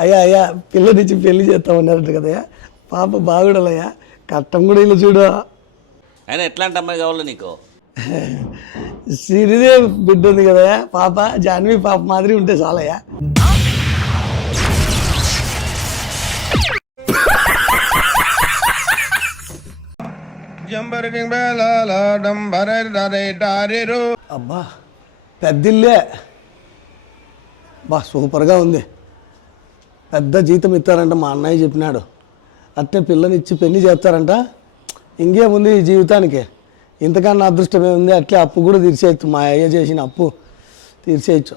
అయ్యా అయ్యా పిల్లనిచ్చి పెళ్ళి చేస్తామన్నారట కదయ్యా. పాప బాగుడలయ్యా. కట్టం కూడా ఇల్లు చూడు. అయినా ఎట్లాంటి అమ్మాయి కావాలో నీకు? శ్రీదేవి బిడ్డ ఉంది కదయ్యా. పాప జాన్వి పాప మాదిరి ఉంటే చాలయ్యా. అబ్బా పెద్దిల్లే. బా సూపర్గా ఉంది. పెద్ద జీతం ఇస్తారంట మా అన్నయ్య చెప్పినాడు. అట్టే పిల్లనిచ్చి పెళ్ళి చేస్తారంట. ఇంకేముంది ఈ జీవితానికి? ఇంతకన్నా అదృష్టం ఏముంది? అట్లే అప్పు కూడా తీర్చేయచ్చు. మా అయ్య చేసిన అప్పు తీర్చేయచ్చు.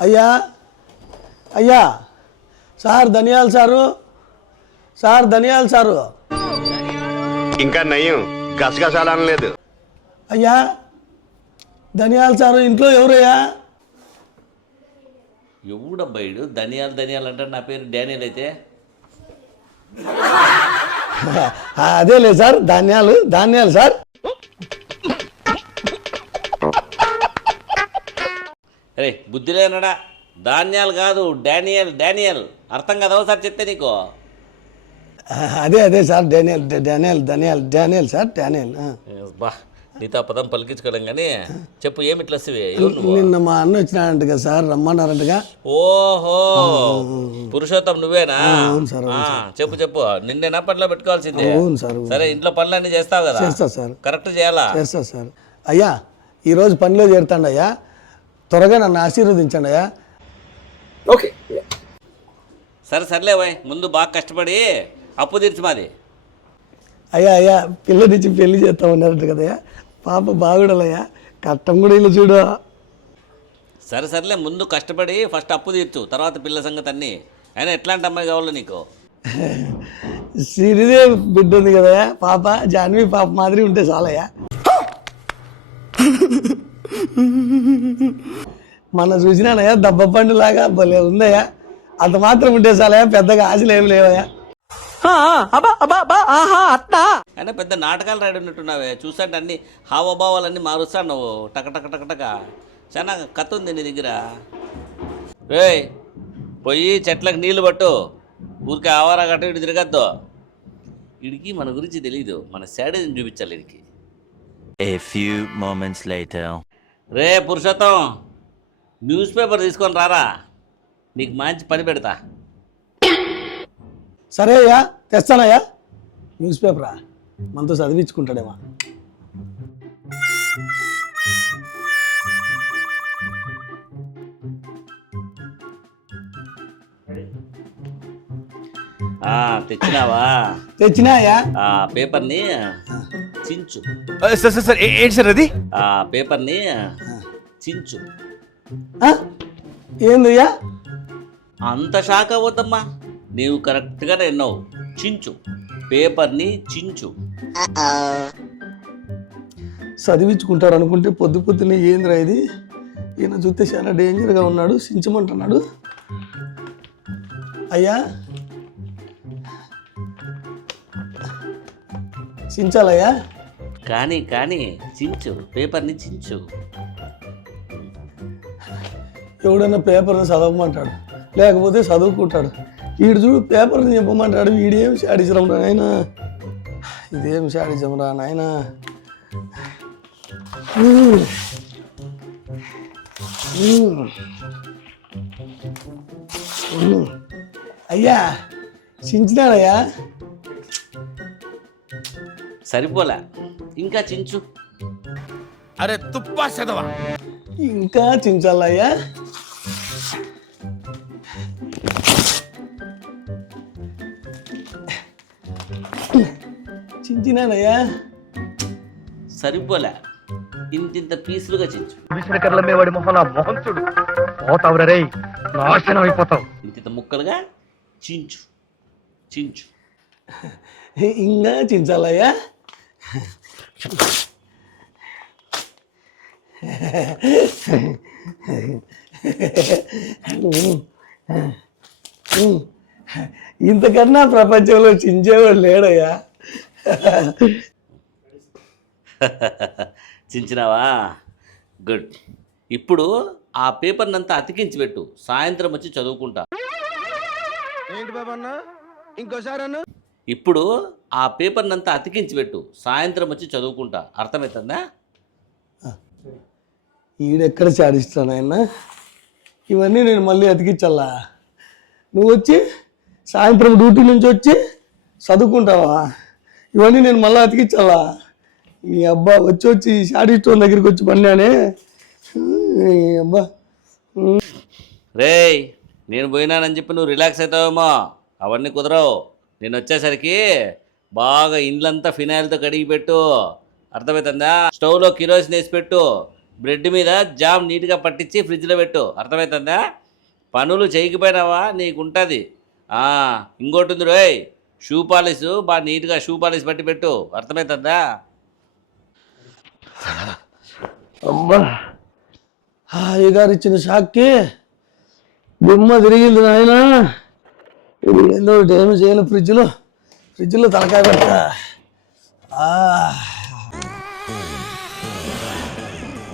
అయ్యా అయ్యా సార్ ధనియాలు సారు సార్ ధనియాలు సారు. ఇంకా నయం గసగసాలనలేదు. అయ్యా ధనియాలు సారు ఇంట్లో ఎవరయ్యా? ఎవడబ్బాయిడు ధనియాలు ధనియాలు అంటే నా పేరు డానియల్ అయితే. అదేలే సార్ ధాన్యాలు ధాన్యాలు సార్. రే బుద్ధి లేనడా? ధాన్యాలు కాదు డానియల్ డానియల్. అర్థం కదా ఒకసారి చెప్తే నీకు? అదే అదే sir Daniel Daniel Daniel Daniel sir Daniel. బా. నీతో పదం పలికించుకోవడం కానీ చెప్పు ఏమి ఇట్లా వస్తేవి? ఎవరు నువ్వు? నిన్న మా అన్న వచ్చినాడంట కదా సార్ రమ్మన్నారంటగా ఓహో! పురుషోత్తం నువ్వేనా? అవును సార్, చెప్పు చెప్పు. నిన్నేనా పనిలో పెట్టుకోవాల్సిందే? అవును సార్. సరే ఇంట్లో పనులన్నీ చేస్తావు కదా? చేస్తా సార్. కరెక్ట్ చేయాలా? చేస్తా సార్. అయ్యా ఈరోజు పనిలో చేరుతాండి అయ్యా. త్వరగా నన్ను ఆశీర్వదించండి అయ్యా. సరే సర్లే వై ముందు బాగా కష్టపడి అప్పు తీర్చి మాది. అయ్యా అయ్యా పిల్లనిచ్చి పెళ్ళి చేస్తామన్నారట కదయ్యా పాప బాగుడలయ్యా. కట్టం కూడా ఇల్లు చూడు. సరే సర్లే ముందు కష్టపడి ఫస్ట్ అప్పు తీర్చు తర్వాత పిల్ల సంగతి అన్నీ. అయినా ఎట్లాంటి అమ్మాయి కావాలో నీకు? శ్రీదేవి బిడ్డ ఉంది కదయ్యా పాప జాన్వి పాప మాదిరి ఉంటే చాలయ్యా. మన చూసినానయ్యా దెబ్బ పండు లాగా భలే ఉందయ్యా. అంత మాత్రం ఉంటే చాలయ్యా పెద్దగా ఆశలు ఏమి లేవయ్యా అయినా పెద్ద నాటకాలు రాడి ఉన్నట్టున్నావే చూసంటే అన్ని హావభావాలన్నీ మారుస్తాను నువ్వు టక టక టక టక. చాలా కథ ఉంది నీ దగ్గర. రేయ్ పోయి చెట్లకు నీళ్ళు పట్టు. ఊరికే ఆవారా గట్ట ఇటు తిరగద్దు. వీడికి మన గురించి తెలియదు మన శాడీని చూపించాలి few moments later. రే పురుషోత్తం న్యూస్ పేపర్ తీసుకొని రారా. నీకు మంచి పని పెడతా. సరే అయ్యా తెస్తానయ్యా. న్యూస్ పేపరా? మనతో చదివించుకుంటాడేమో. ఆ, తెచ్చినావా? తెచ్చినా అయ్యా ఆ పేపర్ని చించు. సార్ సార్ సార్ ఏంటి సార్ అది? ఆ పేపర్ని చించు. ఆ? ఏందయ్యా? అంత షాక్ అవ్వద్దమ్మా. నీవు కరెక్ట్గానే విన్నావు. చించు. పేపర్ని చించు. చదివించుకుంటాడు అనుకుంటే పొద్దు పొద్దున్నే ఏందిరా ఇది? ఈయన చూస్తే చాలా డేంజర్గా ఉన్నాడు సించమంటున్నాడు అయ్యా. సించాలయ్యా కానీ కానీ చించు పేపర్ని చించు. ఎవడన్నా పేపర్ని చదవమంటాడు లేకపోతే చదువుకుంటాడు. వీడు చూడు పేపర్ని చెప్పమంటాడు వీడేం శాడిజం రా నాయన? ఇదేం శాడిజం రా నాయన. అయ్యా చించినాడయ్యా? సరిపోలే ఇంకా చించు. అరే తుప్పా చదవా ఇంకా చించాలయ్యా? చించినానయ్యా. సరిపోలే. ఇంతింత పీసులుగా చించు. విసనకర్ల మేవాడి మొహన మొహం చూడు. పోతావురా రేయ్ నాశనం అయిపోతావు. ఇంతింత ముక్కలుగా చించు. చించు. ఇంకా చించాలయ్యా. ఇంతకన్నా ప్రపంచంలో చించేవాడు లేడయ్యా. చించినావా? గుడ్. ఇప్పుడు ఆ పేపర్నంతా అతికించి పెట్టు. సాయంత్రం వచ్చి చదువుకుంటా. ఏంటి బాబు అన్న ఇంకోసారి అన్న. ఇప్పుడు ఆ పేపర్నంతా అతికించి పెట్టు. సాయంత్రం వచ్చి చదువుకుంటా. అర్థమవుతుందా ఈడెక్కడ చాడిస్తాను ఆయన? ఇవన్నీ నేను మళ్ళీ అతికించాలా? నువ్వు వచ్చి సాయంత్రం డ్యూటీ నుంచి వచ్చి చదువుకుంటావా? ఇవన్నీ నేను మళ్ళీ అతికించాలా? ఈ అబ్బా వచ్చి వచ్చి షాడిస్టోన్ దగ్గరికి వచ్చి పన్నానే అబ్బా. రేయ్ నేను పోయినానని చెప్పి నువ్వు రిలాక్స్ అవుతావేమో? అవన్నీ కుదరవు. నేను వచ్చేసరికి బాగా ఇండ్లంతా ఫినాయిల్తో కడిగి పెట్టు. అర్థమవుతుందా స్టవ్లో కిరోసిన్ వేసి పెట్టు. బ్రెడ్ మీద జామ్ నీట్గా పట్టించి ఫ్రిడ్జ్లో పెట్టు. అర్థమవుతుందా పనులు చేయకపోయినావా? నీకు ఉంటుంది ఇంకోటి ఉంది రోయ్. షూ పాలిష్ బాగా నీట్గా షూ పాలిష్ పట్టి పెట్టు. అర్థమవుతుందా అబ్బా. హాయి గారు ఇచ్చిన షాక్కి బొమ్మ తిరిగింది నాయన. ఏందో ఏమి చేయాలి ఫ్రిడ్జ్లో. ఫ్రిడ్జ్లో తలకాయ పెడతా ఆ,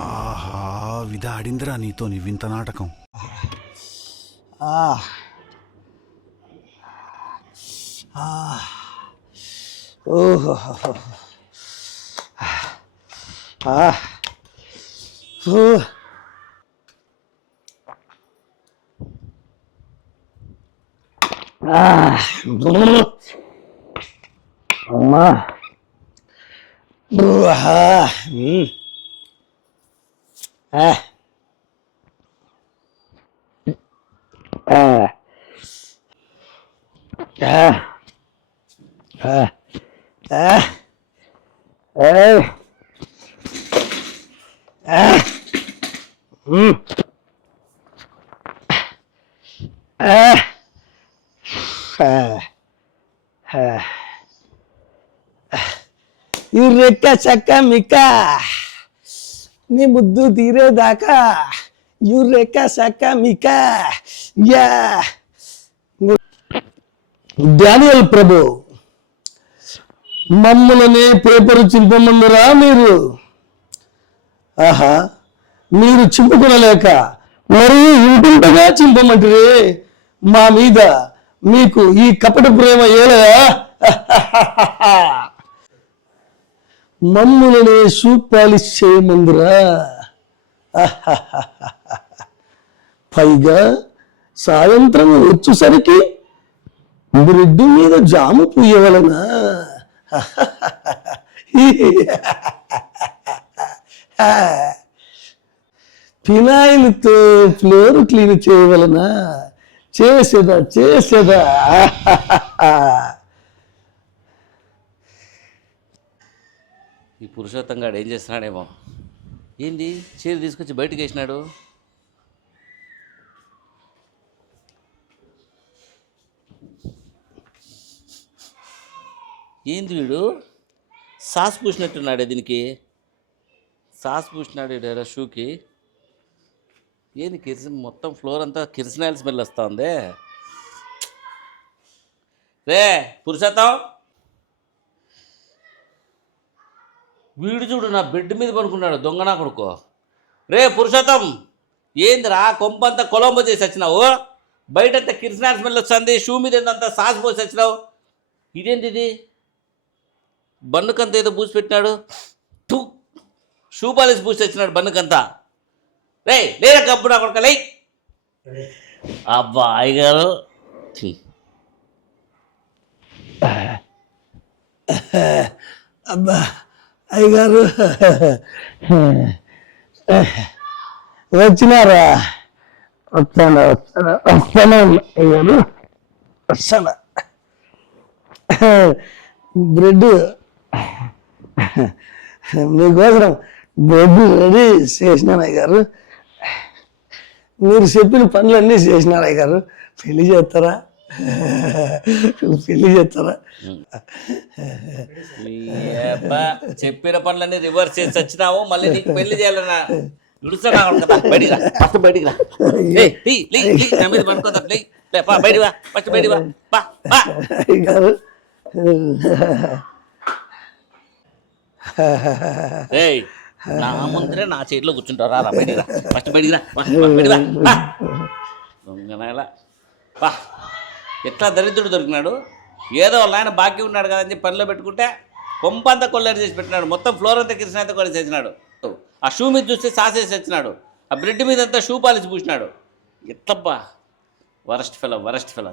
ఆహా విధాడిందిరా నీతో నీ వింత నాటకం. ఆ. ఆ. ఓహో ఆ. ఓ. ఆ. అమ్మా ఆహా. ఉమ్. ఆ. ఆ. ఆ. ఆ. ఆ. ఏయ్. ఆ. ఉమ్. ఇర్రెక్క చక్క మిక్క. నీ ముద్దు తీరేదాకా యు చక్క మిక్క. యా. డానియల్ ప్రభు మమ్మల్ని పేపరు చింపమందురా మీరు? ఆహా మీరు చింపుకునలేక మరి ఇంటింటగా చింపమంటారే. మా మీద మీకు ఈ కపట ప్రేమ ఏలయా మమ్ములనే సూపాలిష్ చేయమందురా. పైగా సాయంత్రం వచ్చేసరికి బ్రెడ్డు మీద జాము పూయవలన? పినాయిల్తో ఫ్లోర్ క్లీన్ చేయవలనా? చేసేదా చేసేదా? ఈ పురుషోత్తం గాడు ఏం చేస్తున్నాడేమో? ఏంది? చీర తీసుకొచ్చి బయటకు వేసినాడు? ఏంది వీడు? సాస్ పూసినట్టున్నాడే దీనికి. సాస్ పూసినాడు ఈడ షూకి. ఏంది కిరసన్ మొత్తం ఫ్లోర్ అంతా కిరసనాయిల్ స్మెల్ వస్తుంది. రే పురుషోత్తం. వీడు చూడు నా బెడ్ మీద పడుకున్నాడు దొంగ నా కొడుకో. రే పురుషోత్తం ఏందిరా కొంపంతా కొలంబో చేసి వచ్చినావు? బయటంతా కిరసనాయిల్ స్మెల్ వస్తుంది షూ మీద ఏంటంతా సాస్ పోసి వచ్చినావు? ఇదేంది ఇది బన్నుకంత ఏదో పూసి పెట్టినాడు? టూ షూ పాలిస్ పూసి వచ్చినాడు బన్నుకంతా. రే లేరా కబ్బు నా కొడుకు లే అబ్బా అయ్యగారు. అబ్బా అయ్యగారు. వచ్చినారా? వస్తాను వస్తాను వస్తాను అయ్యగారు. వస్తాను. బ్రెడ్. మీకోసం బ్రెడ్ రెడీ చేసినాను అయ్యారు మీరు చెప్పిన పనులన్నీ చేసినారు అయ్యారు పెళ్ళి చేస్తారా? పెళ్ళి చేస్తారా? చెప్పిన పనులన్నీ రివర్స్ చేసి వచ్చినావు మళ్ళీ నీకు పెళ్ళి చేయాలన్నా ఫస్ట్ బయటికి రా. మీద బయటికి వా బయటికి వా నా ముందరే నా చేతిలో కూర్చుంటావు. రా బయటికి రా. ఫస్ట్ బయటికి రా. బయటికి. పా ఎట్లా దరిద్రుడు దొరికినాడు? ఏదో వాళ్ళ ఆయన బాకీ ఉన్నాడు కదా అని చెప్పి పనిలో పెట్టుకుంటే కొంపంతా కొల్లేరు చేసి పెట్టినాడు. మొత్తం ఫ్లోర్ అంతా కిరిసిన అంతా కొలేసి తెచ్చినాడు ఆ షూ మీద చూస్తే సాసేసి వచ్చినాడు. ఆ బ్రెడ్ మీద అంతా షూ పాలిసి పూసినాడు. ఎట్లబ్బా? Worst fellow worst fellow.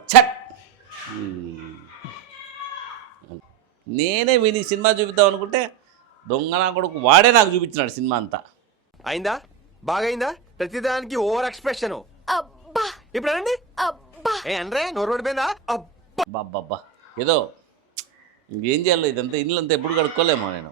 హ్మ్. నేనే వీనికి సినిమా చూపిద్దాం అనుకుంటే దొంగ నా కొడుకు వాడే నాకు చూపించినాడు సినిమా అంతా. అయిందా? బాగైందా? ప్రతిదానికి ఓవర్ ఎక్స్ప్రెషన్. అబ్బా! ఇప్పుడు అనండి. అబ్బా! ఏ అనరే నోరు పడిపోయిందా? అబ్బా! బాబ్బా ఏదో ఇంకేం చేయాలి ఇదంతా ఇల్లంతా ఎప్పుడు కడుక్కోలేమో నేను.